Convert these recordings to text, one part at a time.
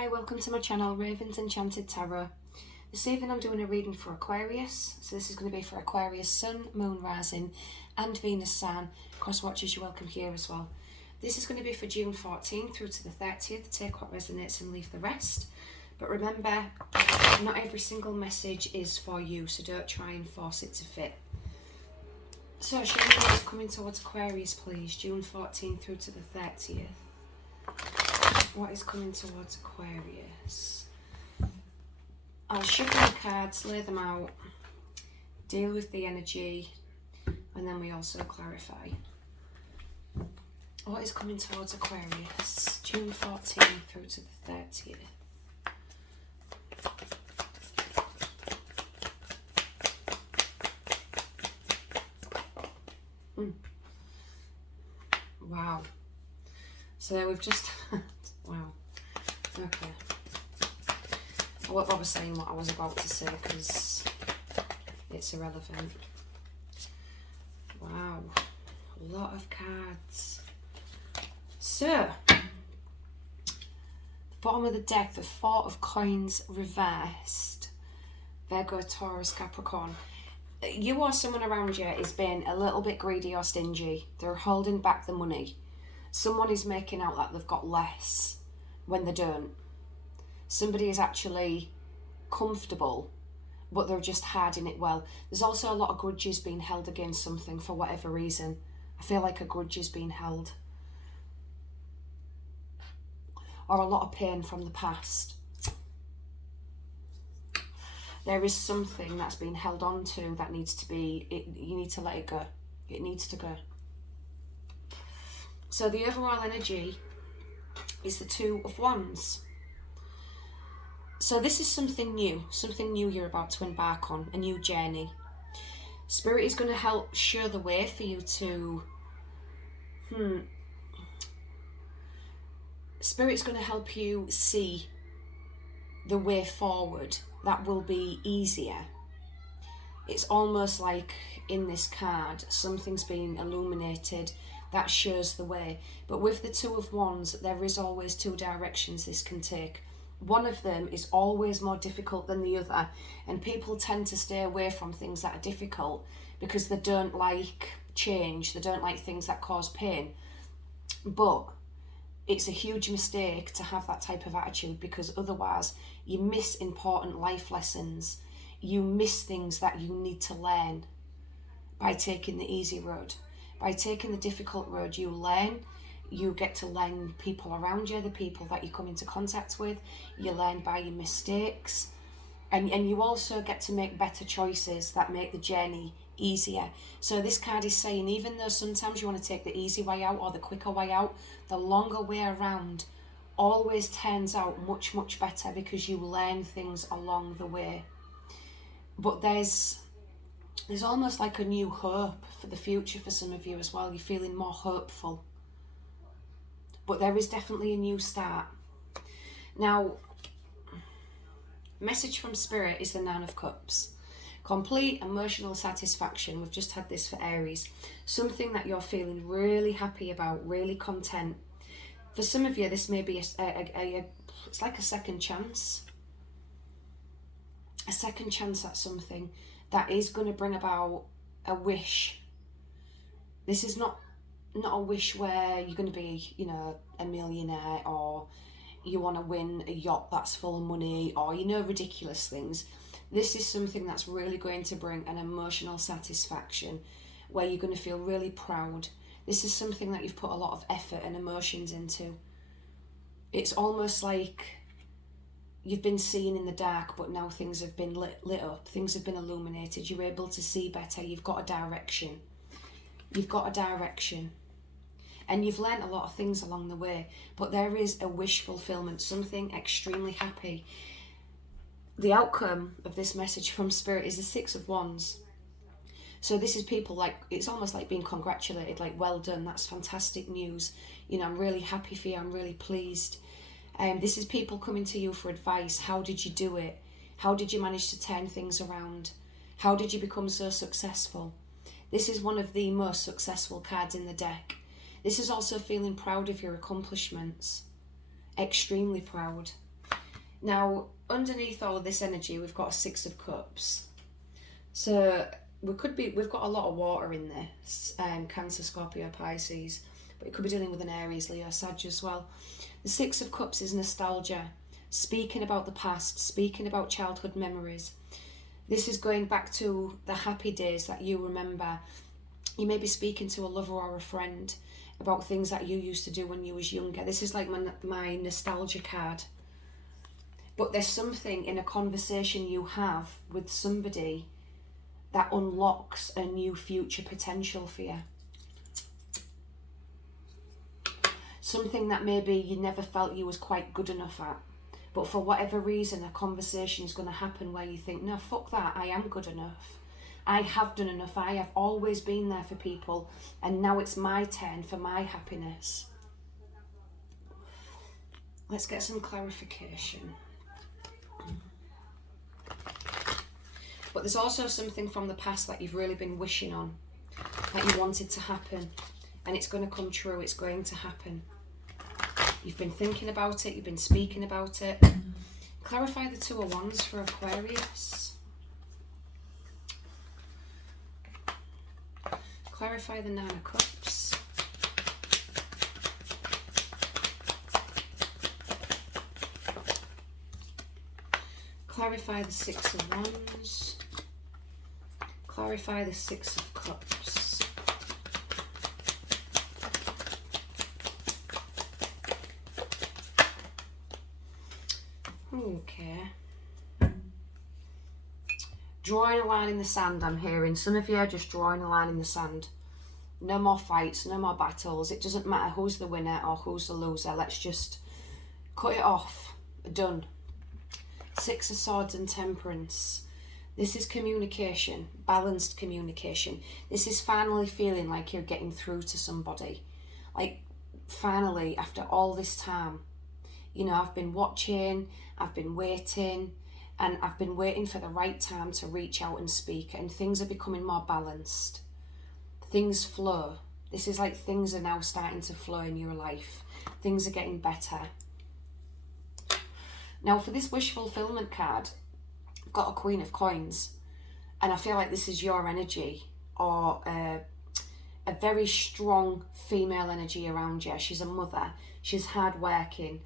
Hi, welcome to my channel, Raven's Enchanted Tarot. This evening I'm doing a reading for Aquarius. So this is going to be for Aquarius Sun, Moon, Rising and Venus Sun. Cross watchers, you're welcome here as well. This is going to be for June 14th through to the 30th. Take what resonates and leave the rest. But remember, not every single message is for you, so don't try and force it to fit. So show me what's coming towards Aquarius, please. June 14th through to the 30th. What is coming towards Aquarius? I'll shuffle the cards, lay them out, deal with the energy, and then we also clarify. What is coming towards Aquarius? June 14th through to the 30th. Wow. So we've just... wow. Okay. I won't bother saying what I was about to say because it's irrelevant. Wow. A lot of cards. So, the bottom of the deck, the Four of Coins reversed. Virgo, Taurus, Capricorn. You or someone around you is being a little bit greedy or stingy. They're holding back the money. Someone is making out that they've got less when they don't. Somebody is actually comfortable, but they're just hiding it well. There's also a lot of grudges being held against something for whatever reason. I feel like a grudge is being held. Or a lot of pain from the past. There is something that's been held on to that needs to be, you need to let it go. It needs to go. So the overall energy is the Two of Wands. So this is something new you're about to embark on, a new journey. Spirit is going to help show the way for you to, Spirit's going to help you see the way forward that will be easier. It's almost like in this card, something's been illuminated that shows the way. But with the Two of Wands, there is always two directions this can take. One of them is always more difficult than the other, and people tend to stay away from things that are difficult because they don't like change, they don't like things that cause pain. But it's a huge mistake to have that type of attitude, because otherwise you miss important life lessons. You miss things that you need to learn by taking the easy road. By taking the difficult road, you learn. You get to learn people around you, the people that you come into contact with. You learn by your mistakes. And you also get to make better choices that make the journey easier. So this card is saying, even though sometimes you want to take the easy way out or the quicker way out, the longer way around always turns out much, much better because you learn things along the way. But there's almost like a new hope for the future for some of you as well. You're feeling more hopeful. But there is definitely a new start. Now, message from Spirit is the Nine of Cups. Complete emotional satisfaction. We've just had this for Aries. Something that you're feeling really happy about, really content. For some of you, this may be it's like a second chance. A second chance at something that is going to bring about a wish. This is not a wish where you're going to be, a millionaire, or you want to win a yacht that's full of money, or ridiculous things. This is something that's really going to bring an emotional satisfaction where you're going to feel really proud. This is something that you've put a lot of effort and emotions into. It's almost like you've been seen in the dark, but now things have been lit up. Things have been illuminated. You're able to see better. You've got a direction. You've got a direction. And you've learnt a lot of things along the way. But there is a wish fulfillment, something extremely happy. The outcome of this message from Spirit is the Six of Wands. So this is people it's almost like being congratulated, like, well done, that's fantastic news. I'm really happy for you, I'm really pleased. This is people coming to you for advice. How did you do it? How did you manage to turn things around? How did you become so successful? This is one of the most successful cards in the deck. This is also feeling proud of your accomplishments. Extremely proud. Now, underneath all of this energy, we've got a Six of Cups. So we've got a lot of water in this, Cancer, Scorpio, Pisces, but it could be dealing with an Aries, Leo, Sag as well. The Six of Cups is nostalgia, speaking about the past, speaking about childhood memories. This is going back to the happy days that you remember. You may be speaking to a lover or a friend about things that you used to do when you was younger. This is like my nostalgia card. But there's something in a conversation you have with somebody that unlocks a new future potential for you. Something that maybe you never felt you was quite good enough at. But for whatever reason, a conversation is going to happen where you think, no, fuck that, I am good enough. I have done enough. I have always been there for people. And now it's my turn for my happiness. Let's get some clarification. But there's also something from the past that you've really been wishing on, that you wanted to happen, and it's going to come true. It's going to happen. You've been thinking about it, you've been speaking about it. Clarify the Two of Wands for Aquarius. Clarify the Nine of Cups. Clarify the Six of Wands. Clarify the Six of Cups. Okay. Drawing a line in the sand, I'm hearing. Some of you are just drawing a line in the sand. No more fights, no more battles. It doesn't matter who's the winner or who's the loser. Let's just cut it off. Done. Six of Swords and Temperance. This is communication, balanced communication. This is finally feeling like you're getting through to somebody. Like, finally, after all this time, you know, I've been watching, I've been waiting, and I've been waiting for the right time to reach out and speak, and things are becoming more balanced. Things flow. This is like things are now starting to flow in your life. Things are getting better. Now, for this wish fulfillment card, I've got a Queen of Coins, and I feel like this is your energy, or a very strong female energy around you. She's a mother. She's hardworking.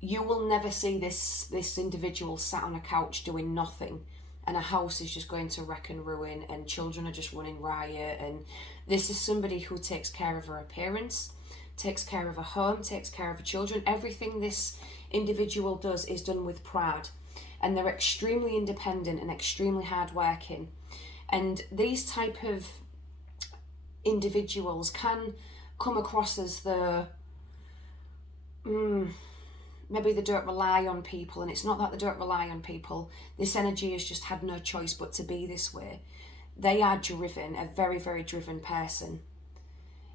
You will never see this individual sat on a couch doing nothing, and a house is just going to wreck and ruin, and children are just running riot. And this is somebody who takes care of her appearance, takes care of her home, takes care of her children. Everything this individual does is done with pride, and they're extremely independent and extremely hardworking. And these type of individuals can come across as the maybe they don't rely on people, and it's not that they don't rely on people. This energy has just had no choice but to be this way. They are driven, a very, very driven person.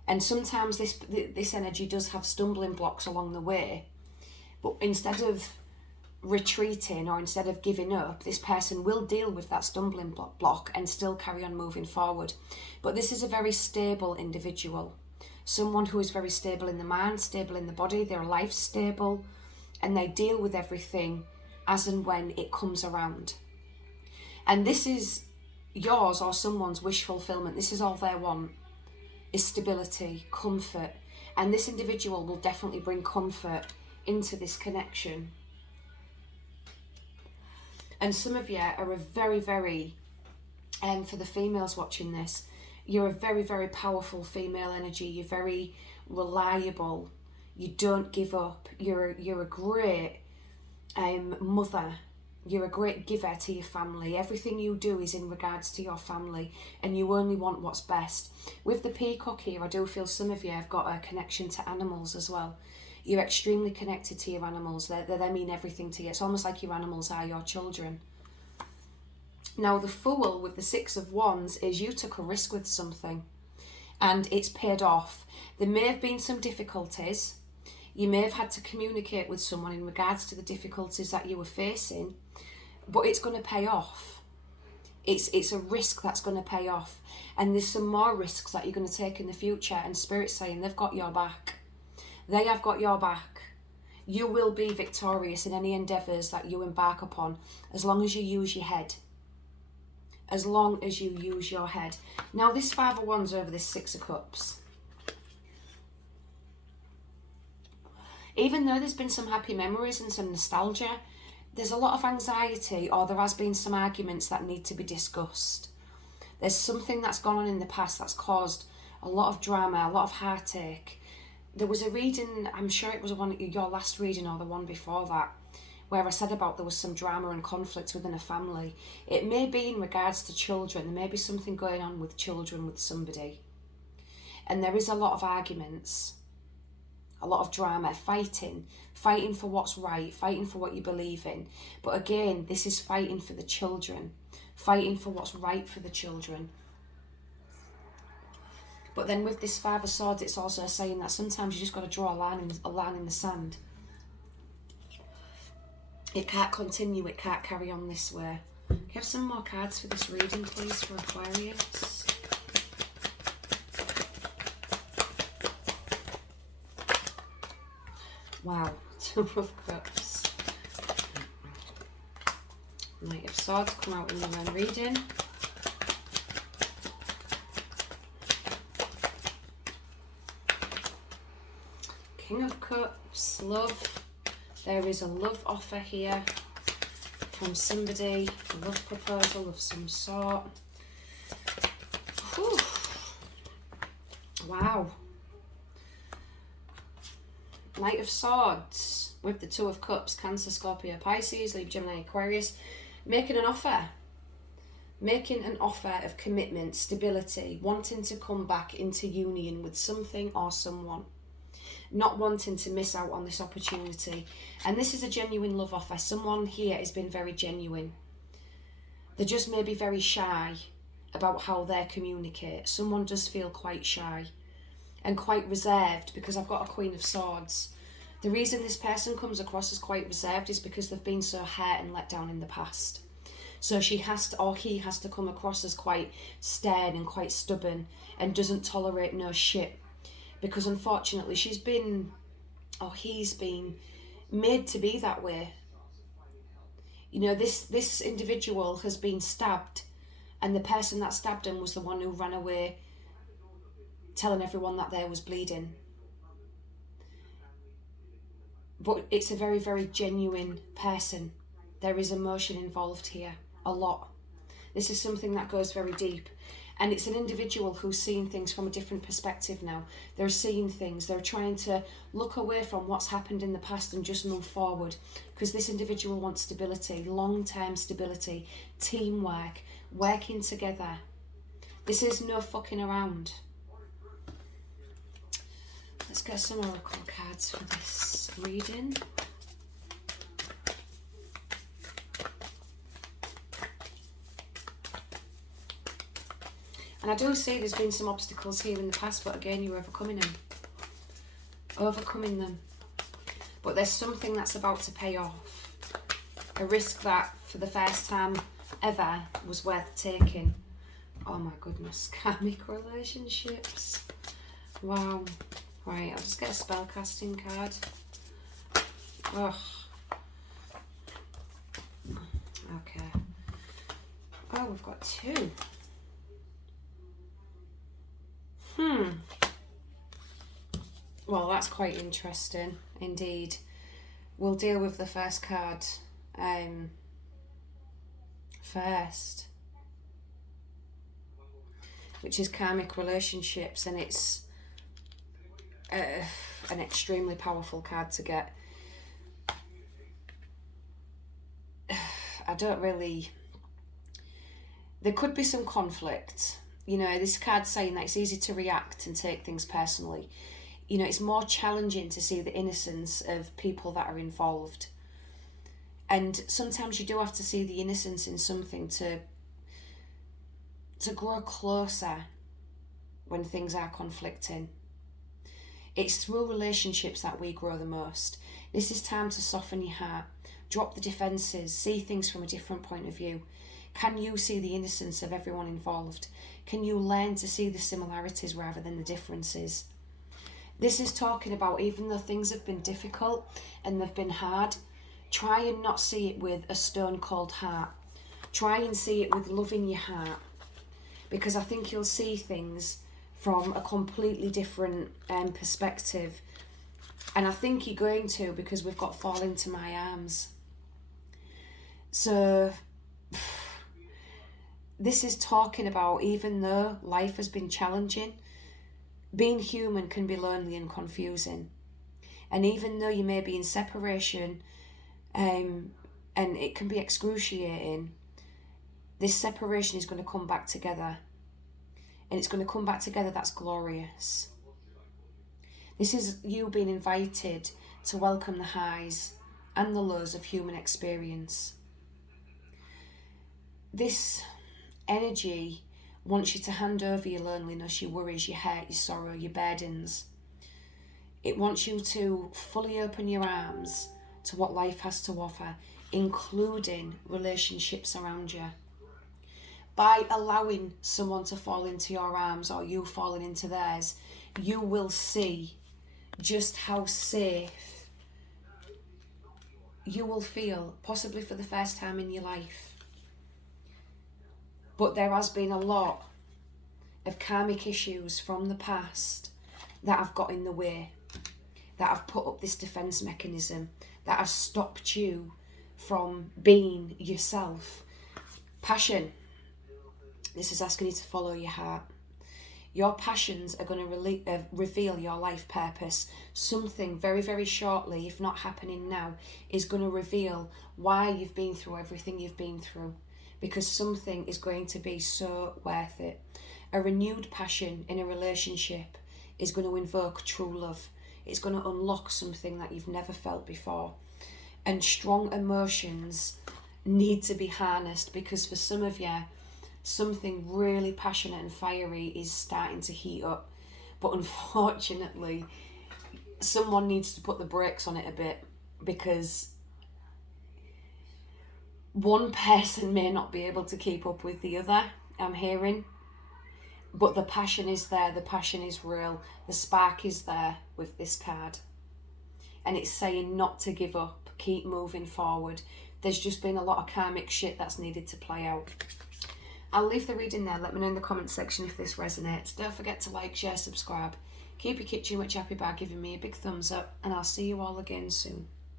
And sometimes this energy does have stumbling blocks along the way. But instead of retreating or instead of giving up, this person will deal with that stumbling block and still carry on moving forward. But this is a very stable individual. Someone who is very stable in the mind, stable in the body, their life's stable, and they deal with everything as and when it comes around. And this is yours or someone's wish fulfillment. This is all they want, is stability, comfort. And this individual will definitely bring comfort into this connection. And some of you are a very, very, for the females watching this, you're a very, very powerful female energy. You're very reliable. You don't give up. You're a great mother. You're a great giver to your family. Everything you do is in regards to your family, and you only want what's best. With the peacock here, I do feel some of you have got a connection to animals as well. You're extremely connected to your animals. They mean everything to you. It's almost like your animals are your children. Now, the Fool with the Six of Wands is you took a risk with something, and it's paid off. There may have been some difficulties. You may have had to communicate with someone in regards to the difficulties that you were facing, but it's going to pay off. It's a risk that's going to pay off. And there's some more risks that you're going to take in the future, and Spirit's saying they've got your back. They have got your back. You will be victorious in any endeavours that you embark upon, as long as you use your head. As long as you use your head. Now this Five of Wands over this Six of Cups. Even though there's been some happy memories and some nostalgia, there's a lot of anxiety, or there has been some arguments that need to be discussed. There's something that's gone on in the past that's caused a lot of drama, a lot of heartache. There was a reading, I'm sure it was your last reading or the one before that, where I said about there was some drama and conflict within a family. It may be in regards to children. There may be something going on with children with somebody. And there is a lot of arguments, a lot of drama, fighting for what's right, fighting for what you believe in. But again, this is fighting for the children, fighting for what's right for the children. But then with this Five of Swords, it's also saying that sometimes you just got to draw a line in the sand. It can't continue, it can't carry on this way. Can you have some more cards for this reading, please, for Aquarius? Wow, Two of Cups. Knight of Swords come out in your own reading. King of Cups, love. There is a love offer here from somebody, a love proposal of some sort. Whew. Wow. Knight of Swords with the Two of Cups, Cancer, Scorpio, Pisces, Leo, Gemini, Aquarius. Making an offer. Making an offer of commitment, stability, wanting to come back into union with something or someone. Not wanting to miss out on this opportunity. And this is a genuine love offer. Someone here has been very genuine. They just may be very shy about how they communicate. Someone does feel quite shy and quite reserved, because I've got a Queen of Swords. The reason this person comes across as quite reserved is because they've been so hurt and let down in the past. So she has to, or he has to, come across as quite stern and quite stubborn and doesn't tolerate no shit. Because unfortunately she's been, or he's been, made to be that way. You know, this individual has been stabbed, and the person that stabbed him was the one who ran away telling everyone that there was bleeding. But it's a very, very genuine person. There is emotion involved here, a lot. This is something that goes very deep. And it's an individual who's seeing things from a different perspective now. They're seeing things. They're trying to look away from what's happened in the past and just move forward. Because this individual wants stability, long-term stability, teamwork, working together. This is no fucking around. Let's get some oracle cards for this reading. And I do see there's been some obstacles here in the past, but again, you're overcoming them. Overcoming them. But there's something that's about to pay off. A risk that, for the first time ever, was worth taking. Oh my goodness. Karmic relationships. Wow. Right, I'll just get a spell casting card. Ugh. Okay. Oh, we've got two. Well, that's quite interesting indeed. We'll deal with the first card first, which is karmic relationships, and it's an extremely powerful card to get. I don't really... There could be some conflict. You know, this card's saying that it's easy to react and take things personally. You know, it's more challenging to see the innocence of people that are involved. And sometimes you do have to see the innocence in something to grow closer when things are conflicting. It's through relationships that we grow the most. This is time to soften your heart, drop the defences, see things from a different point of view. Can you see the innocence of everyone involved? Can you learn to see the similarities rather than the differences? This is talking about, even though things have been difficult and they've been hard, try and not see it with a stone cold heart. Try and see it with love in your heart, because I think you'll see things from a completely different perspective. And I think you're going to, because we've got fall into my arms. So this is talking about, even though life has been challenging, being human can be lonely and confusing. And even though you may be in separation, and it can be excruciating, this separation is going to come back together. And it's going to come back together that's glorious. This is you being invited to welcome the highs and the lows of human experience. This energy wants you to hand over your loneliness, your worries, your hurt, your sorrow, your burdens. It wants you to fully open your arms to what life has to offer, including relationships around you. By allowing someone to fall into your arms, or you falling into theirs, you will see just how safe you will feel, possibly for the first time in your life. But there has been a lot of karmic issues from the past that have got in the way, that have put up this defense mechanism, that has stopped you from being yourself. Passion. This is asking you to follow your heart. Your passions are going to reveal your life purpose. Something very, very shortly, if not happening now, is going to reveal why you've been through everything you've been through. Because something is going to be so worth it. A renewed passion in a relationship is going to invoke true love. It's going to unlock something that you've never felt before. And strong emotions need to be harnessed, because for some of you, something really passionate and fiery is starting to heat up. But unfortunately, someone needs to put the brakes on it a bit, because one person may not be able to keep up with the other, I'm hearing. But the passion is there, the passion is real, the spark is there with this card. And it's saying not to give up, keep moving forward. There's just been a lot of karmic shit that's needed to play out. I'll leave the reading there. Let me know in the comment section if this resonates. Don't forget to like, share, subscribe. Keep your kitchen witch happy by giving me a big thumbs up, and I'll see you all again soon.